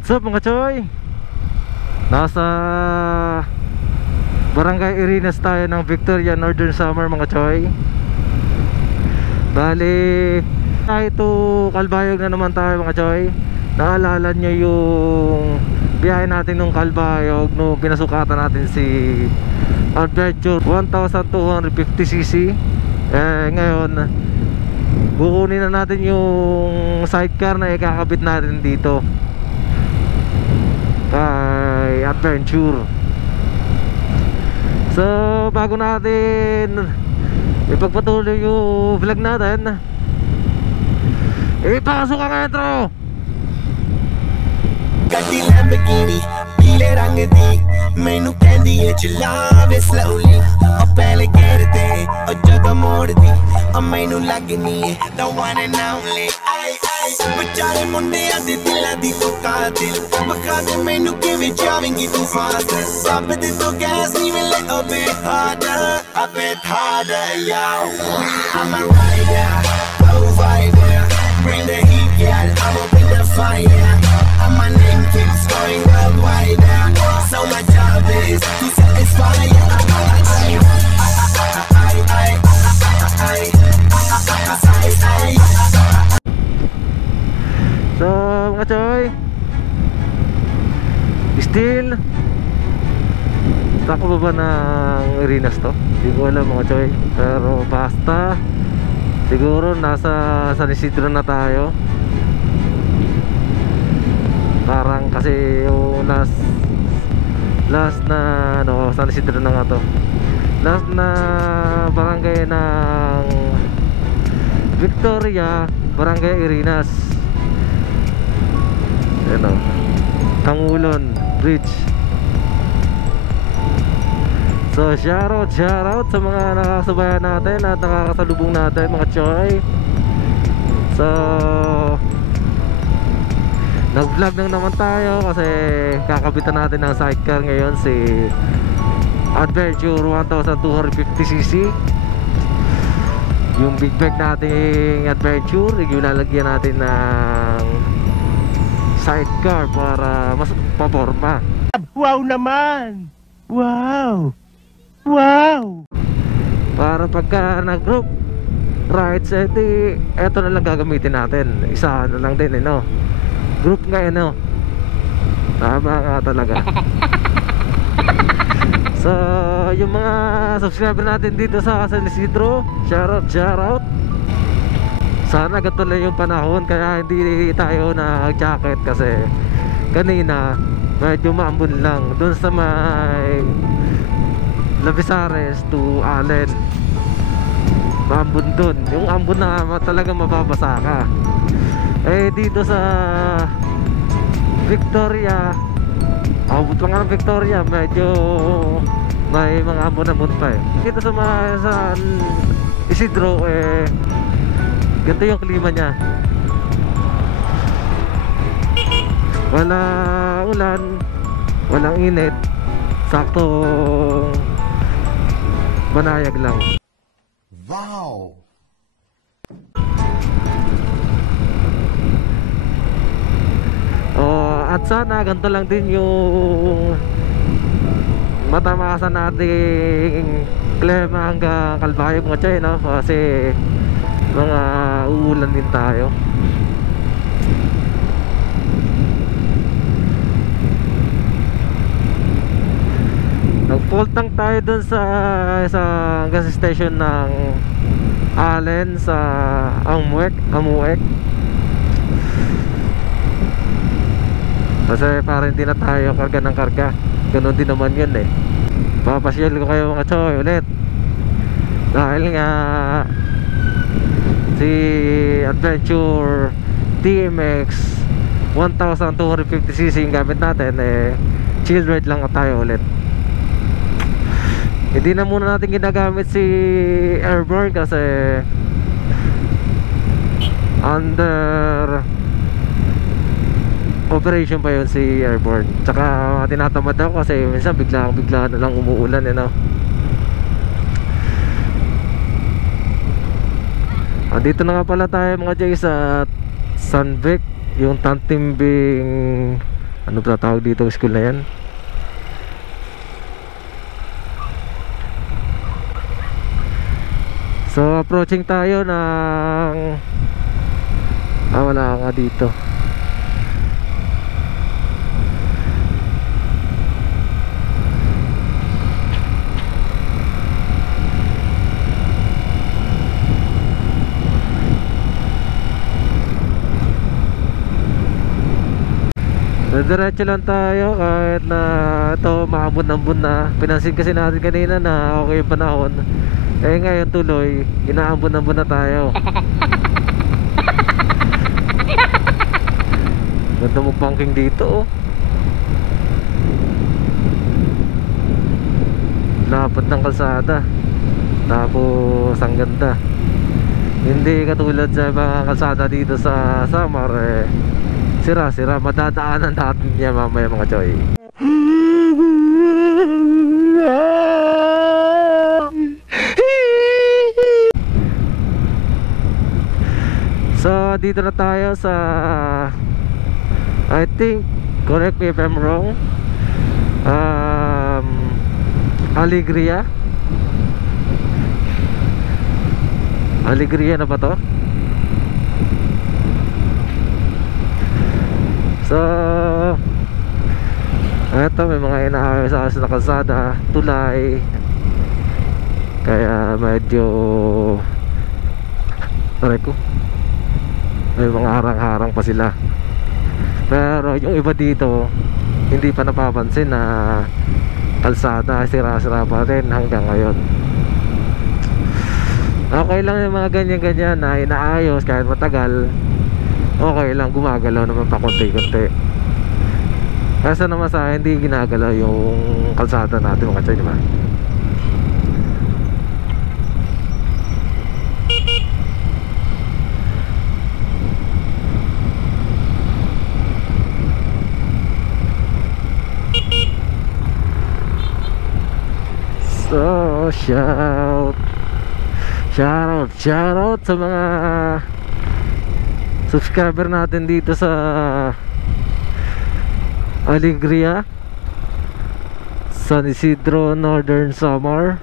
What's up mga choy? Nasa Barangay Irinas tayo ng Victoria, Northern Samar mga choy. Bali kahit to Calbayog na naman tayo mga choy. Naalala nyo yung biyahe natin nung Calbayog nung pinasukatan natin si Adventure 1250cc. Ngayon kukunin na natin yung sidecar na ikakabit natin dito kay Adventure. So bago natin ipagpatuloy yung vlog natin, ipasok ang intro. ਗੱਡੀ ਲੈਂਬਰਗਿਨੀ ਪੀਲੇ ਰੰਗ ਦੀ ਮੈਨੂੰ ਕਹਿੰਦੀ ਏ ਚਲਾਵੇ ਸਲੋਲੀ ਉਹ ਪਹਿਲੇ ਗੇਰ ਤੇ ਉਹ ਜਦੋਂ ਮੋੜਦੀ ਉਹ ਮੈਨੂੰ ਲੱਗਨੀ ਏ the one and only ਆਈ ਆਈ ਵਿਚਾਰੇ ਮੁੰਡਿਆਂ ਦੇ ਦਿਲਾਂ ਦੀ ਤੂੰ ਕਾਤਿਲ ਬਖਾ ਦੇ ਮੈਨੂੰ ਕਿਵੇਂ ਜਾਵੇਂਗੀ ਤੂੰ ਫਾਸਟ ਸਭ ਦੇ ਤੋਂ ਗੈਸ ਨਹੀਂ ਮਿਲੇ a bit harder yo I'm a rider provider bring the heat girl I'ma bring the fire and my name keeps going worldwide. So my job is to satisfy you. So mga choy, still tako ba ba ng Irinas to? Hindi ko alam mga choy, pero basta siguro nasa San Isidro na tayo. Parang kasi yung last na ano, San Isidro na nga to, last na barangay ng Victoria, Barangay Irinas. Ano, Tangulon Bridge. So shoutout sa mga nakakasabayan natin at nakakasalubong natin mga choy. So nag-vlog lang naman tayo kasi kakabitan natin ng sidecar ngayon, si Adventure 1250cc. Yung big bag nating Adventure, yung lalagyan natin ng sidecar para mas paporma. Wow naman! Wow! Wow! Para pagka nag-group rides, eto na lang gagamitin natin. Isa na lang din no? Group nga no? Tama nga talaga. So yung mga subscriber natin dito sa San Isidro, shoutout. Sana ganito lang yung panahon, kaya hindi tayo nag-jacket kasi kanina medyo maambon lang doon sa may Lavisares to Allen. Maambon doon, yung ambon na talaga mababasa ka. Dito sa Victoria, abot pa nga ng Victoria, medyo may mga ambon-ambon pa Dito sa San Isidro, ganito yung klima niya. Walang ulan, walang init, saktong banayag lang. Wow! At sana ganito lang din yung matamasan nating klima hanggang Calbayog mga choy, no? Kasi mga uulan din tayo. Nag-full tank tayo dun sa gas station ng Allen sa Amuek. Kasi parang hindi na tayo karga ng karga. Ganun din naman yun Papasyal ko kayo mga choy ulit. Dahil nga si Adventure TMX 1250cc yung gamit natin, chill ride lang tayo ulit. Hindi na muna natin ginagamit si Airborne kasi under operation pa yun si Airborne. Tsaka tinatamad ako kasi minsan bigla na lang umuulan no? Dito na nga pala tayo mga Jay sa San Vic, yung Tantimbing ano ba tawag dito school na yan? So approaching tayo ng wala nga dito. Diretso lang tayo kahit na ito maambon-ambon na. Pinansin kasi natin kanina na okay yung panahon. Eh ngayon tuloy, inaambon-ambon na tayo. Ganda mo banking dito oh. Lapad ng kalsada. Tapos ang ganda. Hindi katulad sa mga kalsada dito sa Samar eh. Sira-sira, madadaanan natin niya mamaya mga choy. So dito na tayo sa, I think, correct me if I'm wrong, Alegria. Alegria na ba to? So eto, may mga inaayos na kalsada, tulay, kaya medyo aray ko, may mga harang-harang pa sila. Pero yung iba dito hindi pa napapansin na kalsada, sira-sira pa rin hanggang ngayon. Okay lang yung mga ganyan-ganyan na inaayos kahit matagal. Okay lang, gumagalaw naman pa konti-konti. Kasi naman sa akin, hindi ginagalaw yung kalsada natin mga choy, diba? So, shout out sa mga subscriber natin dito sa Alegria, San Isidro, Northern Samar.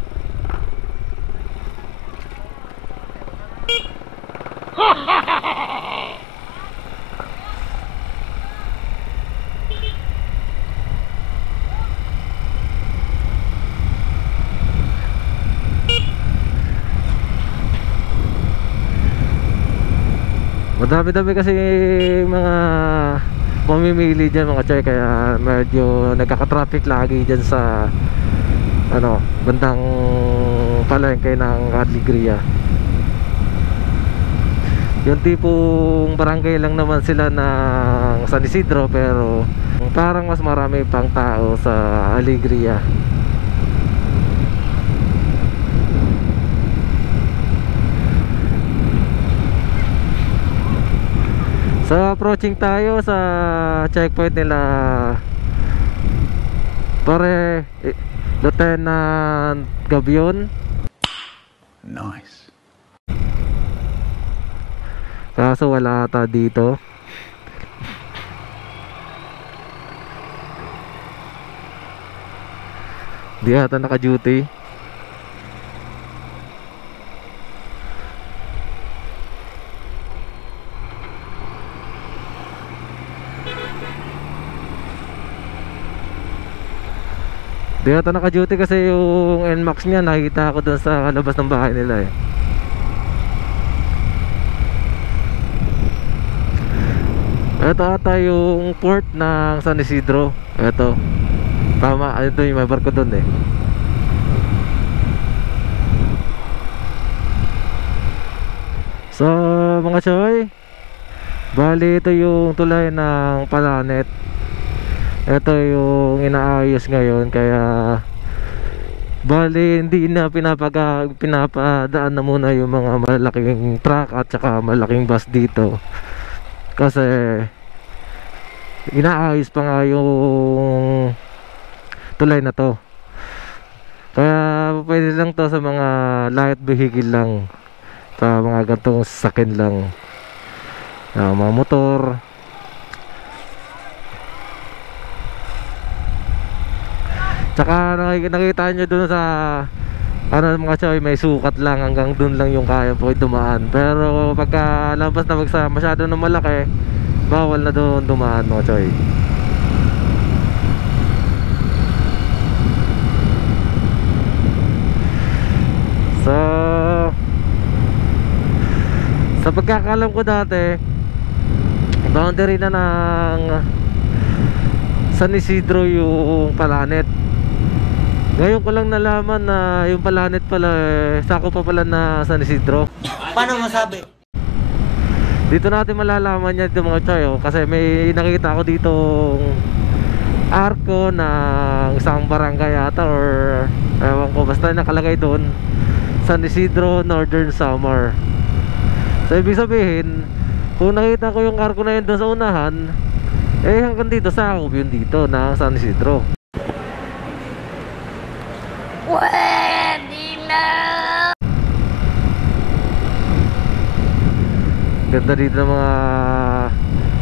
Madami-dami kasi mga mamimili dyan mga choy, kaya medyo nagkaka-traffic lagi dyan sa ano, bandang palengke ng Alegria. Yung tipong barangay lang naman sila ng San Isidro, pero parang mas marami pang tao sa Alegria. So approaching tayo sa checkpoint nila pare Lieutenant Gabion. Nice. Kaso wala ata dito. Di ata naka-duty. Di ata naka-duty kasi yung NMAX niya nakikita ko dun sa labas ng bahay nila eh. Ito ata yung port ng San Isidro. Ito. Tama, ito yung may barko dun eh. So mga choy, bali ito yung tulay ng Palanet. Ito yung inaayos ngayon, kaya bali hindi na pinapadaan na muna yung mga malaking truck at saka malaking bus dito. Kasi inaayos pa nga yung tulay na to. Kaya pwede lang to sa mga light vehicle lang, sa mga gantong sasakyan lang, mga motor. Tsaka nakita nyo dun sa ano mga choy, may sukat lang, hanggang dun lang yung kaya po dumaan. Pero pagka lampas na masyado na malaki, bawal na dun dumaan mga choy. So sa pagkakalam ko dati, boundary na ng San Isidro yung Palanet. Ngayon ko lang nalaman na yung Palanet pala sako pa pala na San Isidro. Paano masabi? Dito natin malalaman yan yung mga choy, kasi may nakita ako ditong arko ng isang barangay ata, or ewan ko, basta nakalagay doon San Isidro Northern Samar. So ibig sabihin, kung nakita ko yung arko na yun doon sa unahan, hanggang dito sakop yun dito na San Isidro. Pwede na! Ganda dito ng mga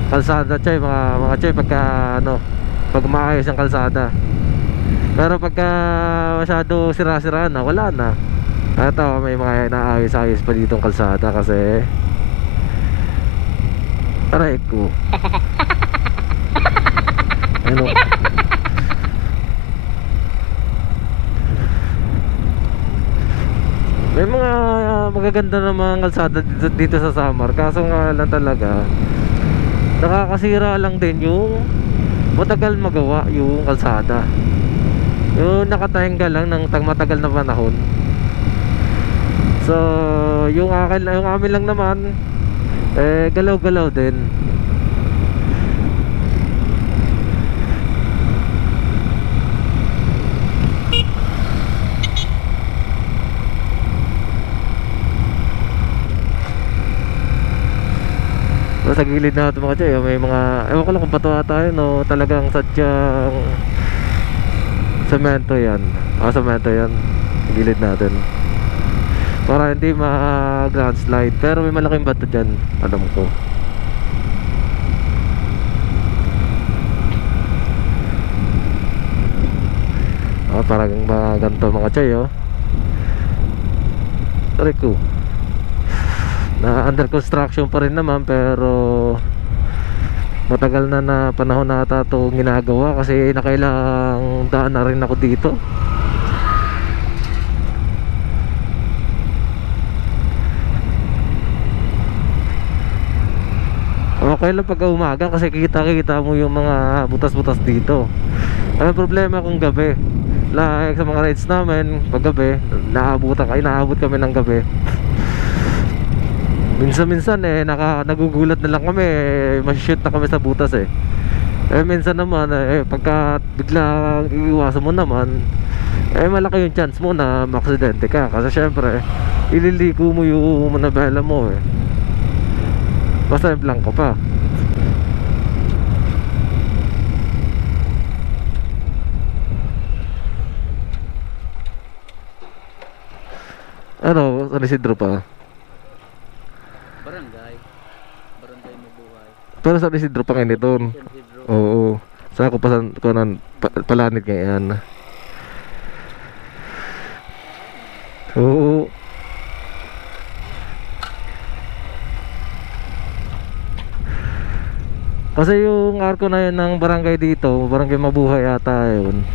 kalsada choy, mga choy, pagka ano, pag maayos ang kalsada. Pero pagka masyado sira-sira na, wala na. Ito may mga naayos-ayos pa ditong kalsada kasi aray ko. Ano? May mga magaganda na mga kalsada dito sa Samar, kaso nga lang talaga nakakasira lang din yung matagal magawa yung kalsada, yung nakatengga lang ng matagal na panahon. So yung amin lang naman galaw-galaw din. Sa gilid na ito mga choy, may mga, ewan ko lang kung patuwa tayo, no, talagang sadyang semento yan. Semento yan, gilid natin, para hindi ma-landslide. Pero may malaking bato dyan, alam ko. Parang mga ganito mga choy, Tari ko na under construction pa rin naman, pero matagal na panahon na ata ito ginagawa, kasi nakailang daan na rin ako dito. Okay lang pag umaga kasi kita mo yung mga butas-butas dito. Ang problema kung gabi, like sa mga rides namin pag gabi, naabot kami ng gabi. Minsan nagugulat na lang kami, mashoot na kami sa butas minsan naman pagka biglang iiwasan mo naman, malaki yung chance mo na maaksidente ka, kasi syempre ililiko mo yung manabela mo basta yung blanco pa. Ano, San Isidro pa? Barangay Mabuhay. Pero San Isidro pa ngayon ito. Oo. Sa ako pa Palanet ngayon. Oo. Kasi yung arko na yun ng barangay dito, Barangay Mabuhay ata yun.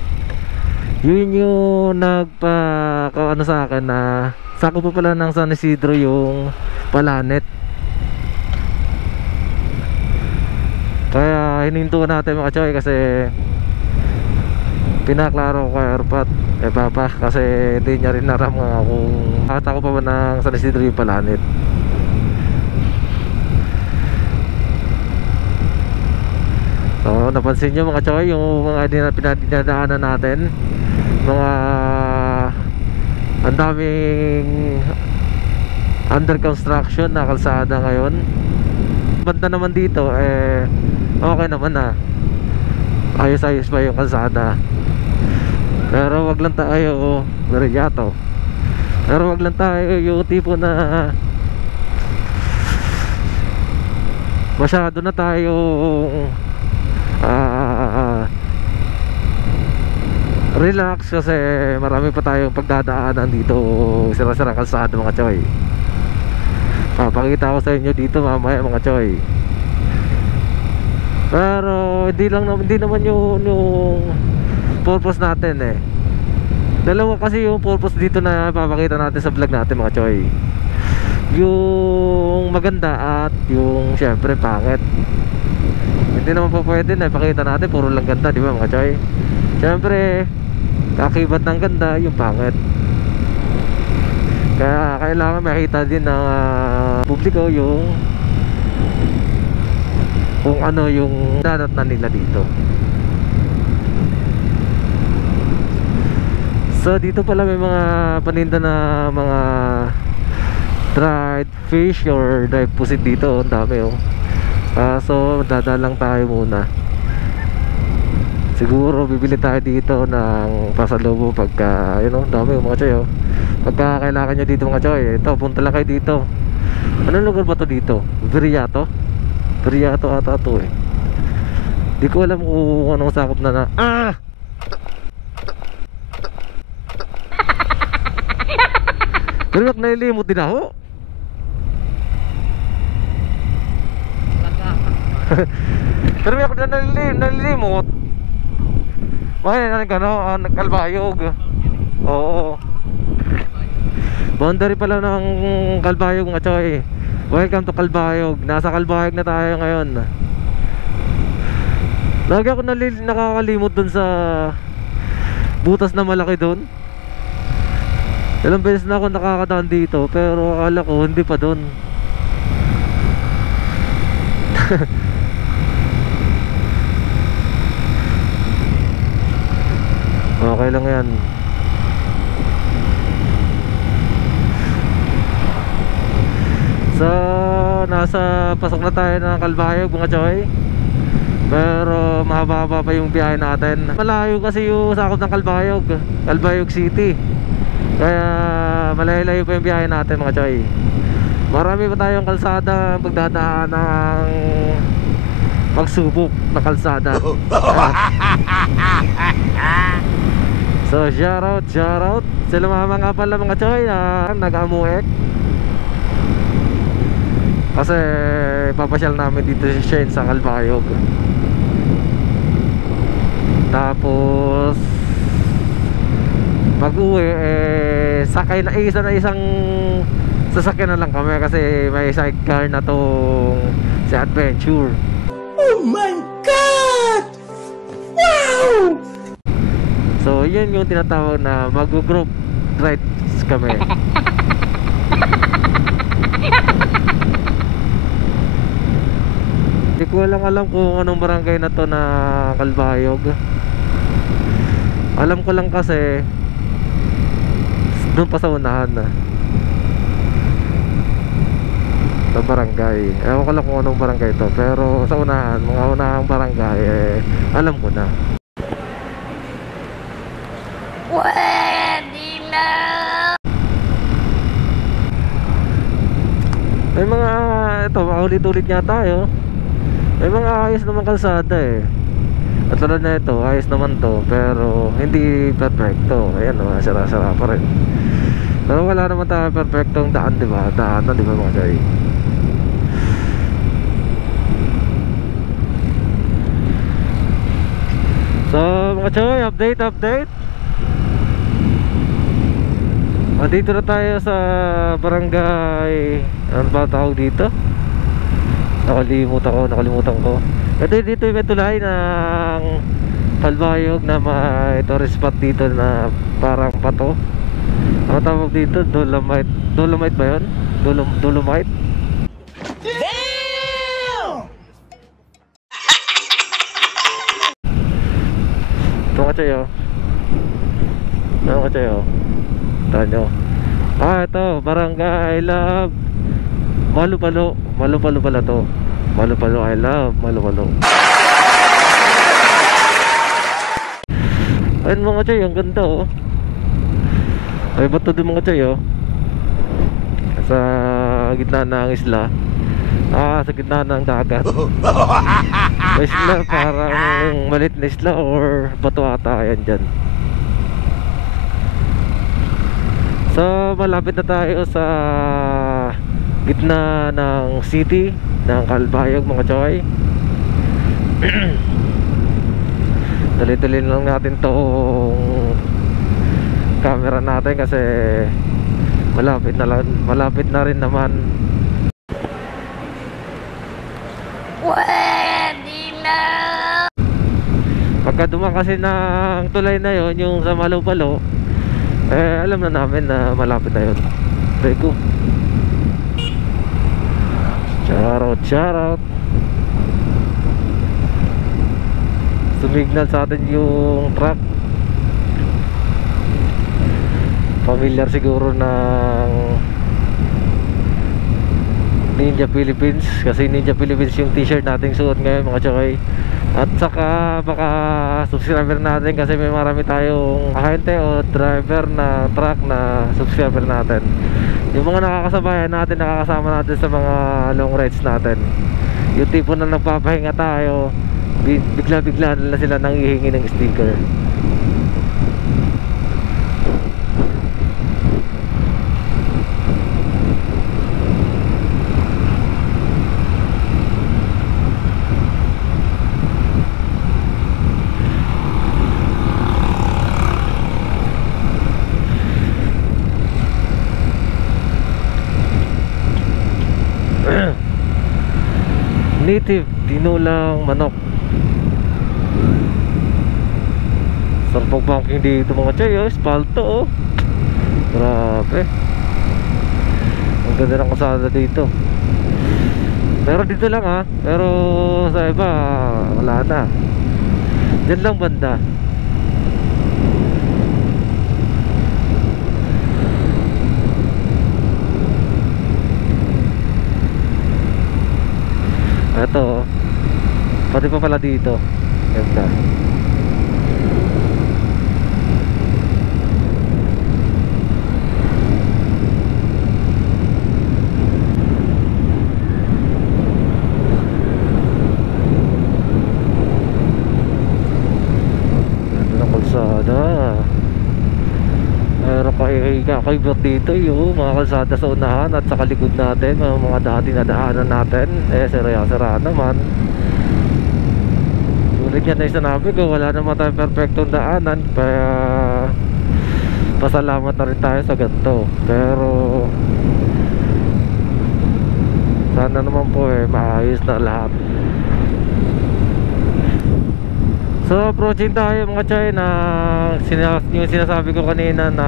Yun yung ano sa akin na sako pa pala ng San Isidro yung Palanet. Kaya hinintuan natin mga choy, kasi pinaklaro ko kay Arpat Papa, kasi hindi niya rin naram nga kung sako pa ba ng San Isidro yung Palanet. So napansin nyo mga choy yung mga pinadaanan natin, mga ang daming under construction na kalsada ngayon. Banda naman dito okay naman na ayos-ayos pa yung kalsada, pero wag lang tayo beryato. Pero wag lang tayo yung tipo na masyado na tayo relax kasi marami pa tayong pagdadaanan dito, sira-sira kalsada mga choy. Papakita ko sa inyo dito mamaya mga choy. Pero hindi naman yung purpose natin eh. Dalawa kasi yung purpose dito na papakita natin sa vlog natin mga choy. Yung maganda at yung syempre pangit. Hindi naman po pwede na ipakita natin puro lang ganda, di ba mga choy? Syempre kakibat ng ganda yung pangit. Kaya kailangan makita din ng publiko yung kung ano yung danat na nila dito. So dito pala may mga paninda na mga dried fish or dried pusit dito. Ang dami oh. So dadalang tayo muna. Siguro bibili tayo dito ng pasalubong pagka yun oh, dami oh, mga choy oh. Pagka kailangan nyo dito mga choy, ito punta lang kayo dito. Anong lugar ba to dito? Viriato? Viriato ata to eh. Di ko alam kung anong sakop na pero nalilimot din ako. Pero ako na nalilimot. May Kalbayog. Oo. Boundary pala ng Kalbayog mga choy. Welcome to Kalbayog. Nasa Kalbayog na tayo ngayon. Lagi ako nakakalimot dun sa butas na malaki dun. Ilang beses na ako nakakadaan dito, pero akala ko hindi pa dun. Okay lang yan. So nasa pasok na tayo ng Kalbayog mga choy. Pero mahaba pa yung biyahe natin. Malayo kasi yung sakop ng Kalbayog, Kalbayog City. Kaya malayo-layo pa yung biyahe natin mga choy. Marami pa tayong kalsada pagdadaan ng pagsubok na kalsada. So shout out sila mga pala mga choy na nag-amuek. Kasi papasyal namin dito si Shane sa Kalbayog. Tapos pag-uwi sakay na isang sasakyan na lang kami kasi may sidecar na tong si Adventure. Oh my God! Wow! So yun yung tinatawag na mag-group rides kami. Hindi ko alam kung anong barangay na to na Kalbayog. Alam ko lang kasi doon pa sa unahan na sa barangay. Ewan ko lang kung anong barangay to, pero sa unahan, mga unahang barangay alam ko na. Pwede na! May mga ito, ulit-ulit nga tayo. May mga ayos naman kalsada eh. At tulad na ito, ayos naman to, pero hindi perfecto. Ayan naman, sara-sara pa rin. Pero wala naman tayo perfectong daan, di ba? Daanan, di ba mga choy? So mga choy, update. Dito na tayo sa barangay. Ano ba tawag dito? Nakalimutan ko. Ito dito may tulay ng Kalbayog na may tourist spot dito na parang pato. Ano tawag dito? Dolomite ba yun? Dolomite? Damn! Ito ka chayo. Ito ka chayo. Tanyo. Ito barangay I love Malupalo pala to. Malupalo I love Malupalo. Ayun mga choy, ang ganda oh. Ay bato din mga choy oh. Sa gitna ng isla. Sa gitna ng dagat. May isla, parang malit na isla or bato ata yan dyan. So malapit na tayo sa gitna ng city ng Calbayog mga choy. Tuloy-tuloy lang natin tong camera natin kasi malapit na rin naman. Pwede na! Pagka dumaan kasi ng tulay na yon, yung sa Malupalo, alam na namin na malapit na yun. Teko, shoutout. Sumignal sa atin yung truck. Familiar siguro ng Ninja Philippines, kasi Ninja Philippines yung t-shirt nating suot ngayon mga choy. At saka baka subscriber natin kasi may marami tayong ahente o driver na truck na subscriber natin. Yung mga nakakasabayan natin, nakakasama natin sa mga long rides natin. Yung tipo na nagpapahinga tayo, bigla-bigla nila sila nang hihingi ng sticker. Native tinulang manok. Sarpag banking dito mga choy, oh, espalto oh. Grabe. Ang ganda ng kasada dito. Pero dito lang ha. Pero sa iba wala na. Diyan lang banda. Ito, pati pa pala dito. Ganda. Ganda ng kalsada. Meron kakaibat dito yung mga kalsada sa unahan at sa kalikod natin, mga dati na daanan natin, sira naman. Sulit yan na sinabi ko, wala naman tayong perfectong daanan, kaya pasalamat na rin tayo sa ganito. Pero sana naman po maayos na lahat. So approaching tayo mga choy na yung sinasabi ko kanina na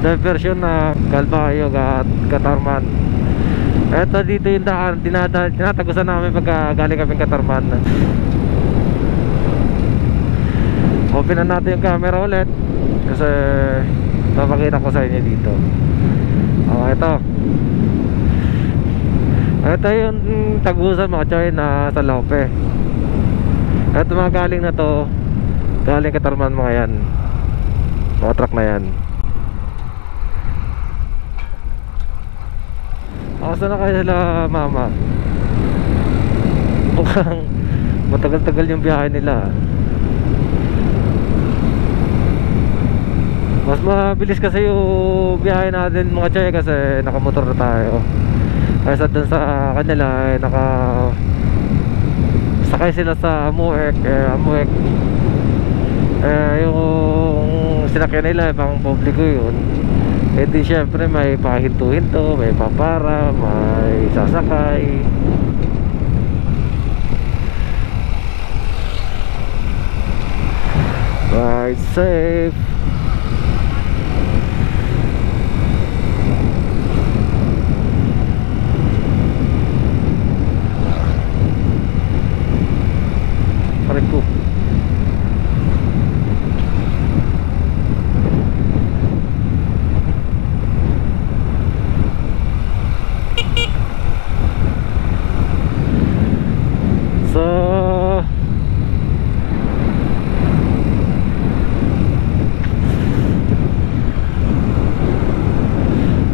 diversion na Calbayog at Katarman. Eto dito yung daan, tinatagusan namin pagka galing kaming Katarman. Open na natin yung camera ulit kasi papakita ko sa inyo dito. Ito yung tagusan mga choy na sa Lope. At mga galing na to, galing Katarman mga yan, mga truck na yan. Asa na kayo sila mama? Mukhang matagal-tagal yung biyahe nila. Mas mabilis kasi yung biyahe natin mga choy kasi nakamotor na tayo. Kaysa dun sa kanila sakay sila sa Amuek. Yung sinakyan nila pang publiko yun. Di syempre may pahinto-hinto, may papara, may sasakay. Ride safe. Ko. So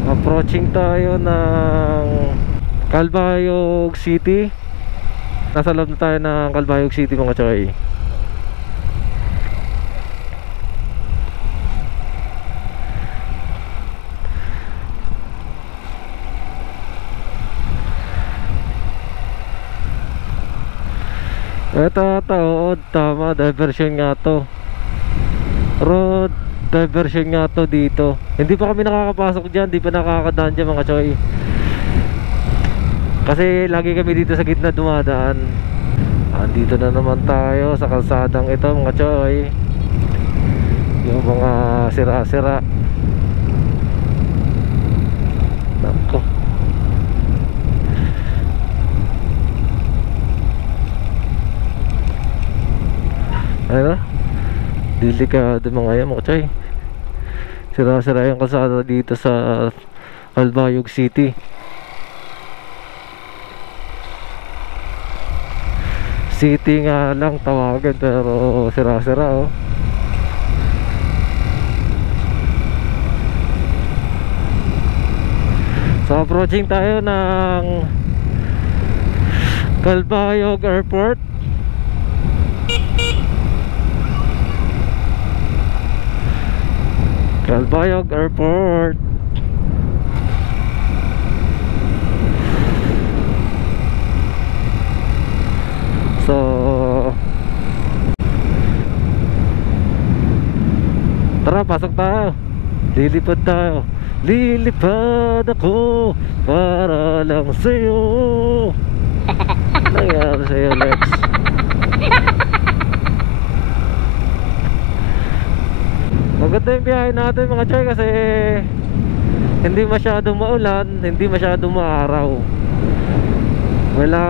approaching tayo ng Calbayog City. Nasa loob na tayo ng Calbayog City mga choy. Ito, oo, tama, diversion nga to. Road diversion nga to dito. Hindi pa kami nakakapasok dyan, hindi pa nakakadaan dyan mga choy. Kasi lagi kami dito sa gitna dumadaan. Andito na naman tayo sa kalsadang ito mga choy. Yung mga sira-sira. Nako. Ano? Delikado mga yan mga choy. Sira-sira yung kalsada dito sa Calbayog City. City nga lang tawagan pero sira-sira oh. So approaching tayo ng Calbayog Airport. Calbayog Airport. So tara, pasok tayo. Lilipad tayo. Lilipad ako para lang sa'yo. Nangyari sa'yo, Lex? Maganda yung biyahe natin mga choy kasi hindi masyadong maulan, hindi masyadong maaraw. Wala,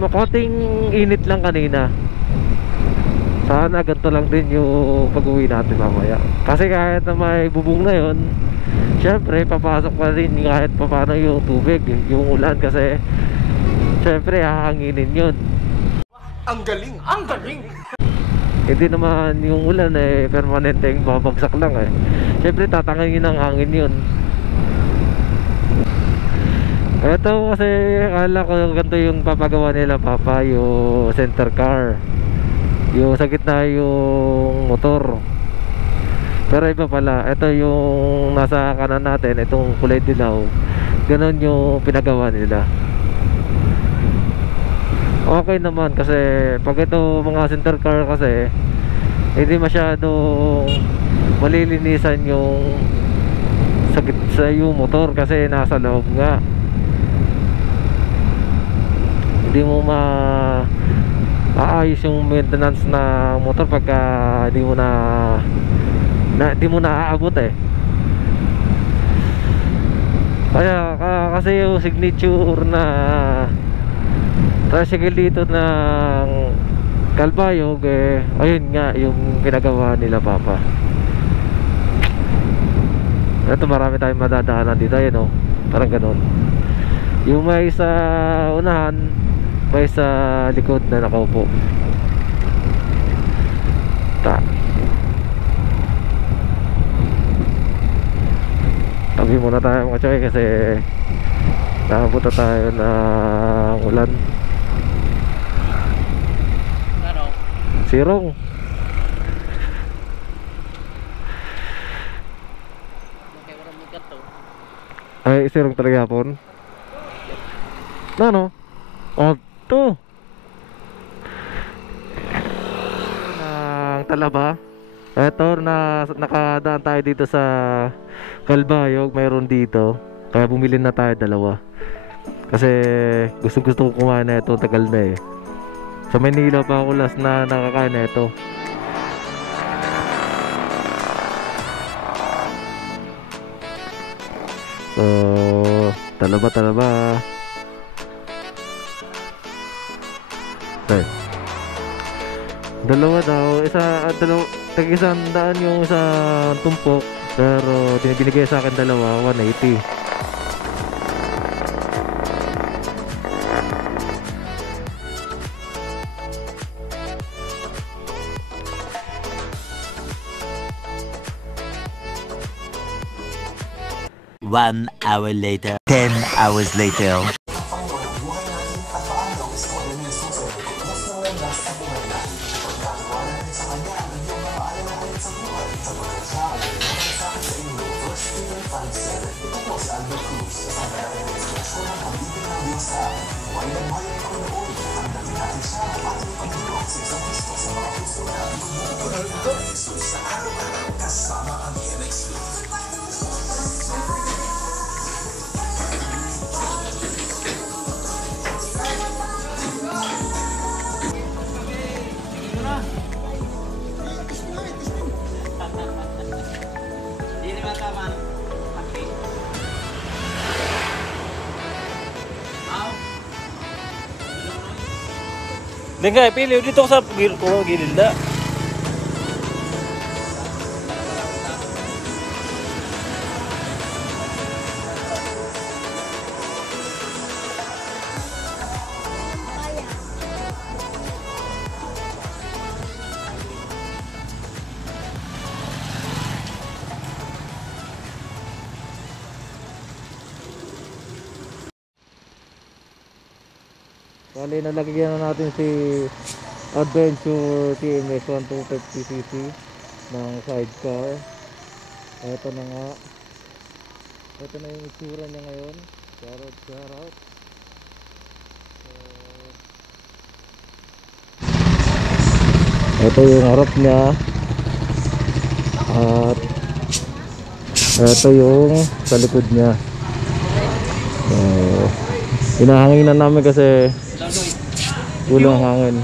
makonting init lang kanina. Sana ganito lang din yung pag-uwi natin mamaya. Kasi kahit na may bubong na yun, syempre papasok pa rin kahit pa paano yung tubig, yung ulan kasi syempre hahanginin yun. Ang galing! Ang galing! Hindi naman yung ulan permanenteng babagsak lang syempre tatangin ng hangin yun. Ito kasi akala ko ganito yung papagawa nila papa, yung center car, yung sa gitna yung motor. Pero iba pala, ito yung nasa kanan natin, itong kulay dilaw, ganon yung pinagawa nila. Okay naman kasi pag ito mga center car kasi hindi masyadong malilinisan yung sa yung motor kasi nasa loob nga. Hindi mo maayos yung maintenance na motor pagka hindi mo na aabot kaya kasi yung signature na tricycle dito ng Calbayog ayun nga yung pinagawa nila papa. Ito marami tayong madadaanan dito ayun parang ganon. Yung may sa unahan, may sa likod na nakaupo. Tabi muna tayo mga choy kasi nakabuta tayo ng ulan. Ano? Sirong. Okay, walang migat to. Ay, sirong talaga hapon. Ano? To ng Talaba. Eto nakadaan tayo dito sa Calbayog, mayroon dito. Kaya bumili na tayo dalawa. Kasi gusto ko kumain na ito, tagal na Sa Manila pa ako last na nakakain na ito. So, Talaba. Dalawa daw, tag-isang daan yung isang tumpok, pero binibigay sa akin dalawa, 180. One hour later, 10 hours later. Hindi naman tama. Okay. Dengay, pilih dito sa gilid na. Bali, nalagyan na natin si Adventure TMS 1250cc ng sidecar. Ito na nga. Ito na yung itsura niya ngayon. Shoutout. Ito yung harap niya. At ito yung sa likod niya. Inahanginan namin kasi kulang hangin.